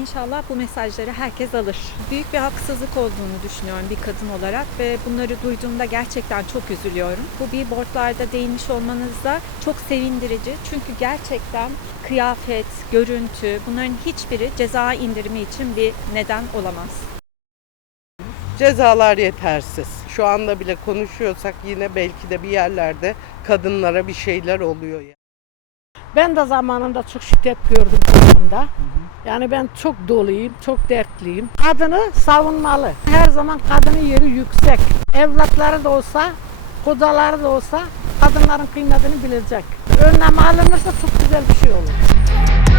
İnşallah bu mesajları herkes alır. Büyük bir haksızlık olduğunu düşünüyorum bir kadın olarak ve bunları duyduğumda gerçekten çok üzülüyorum. Bu billboardlarda değinmiş olmanız da çok sevindirici. Çünkü gerçekten kıyafet, görüntü bunların hiçbiri ceza indirimi için bir neden olamaz. Cezalar yetersiz. Şu anda bile konuşuyorsak yine belki de bir yerlerde kadınlara bir şeyler oluyor. Yani. Ben de zamanında çok şiddet gördüm toplumda. Yani ben çok doluyum, çok dertliyim. Kadını savunmalı. Her zaman kadının yeri yüksek. Evlatları da olsa, kocaları da olsa kadınların kıymetini bilecek. Önlem alınırsa çok güzel bir şey olur.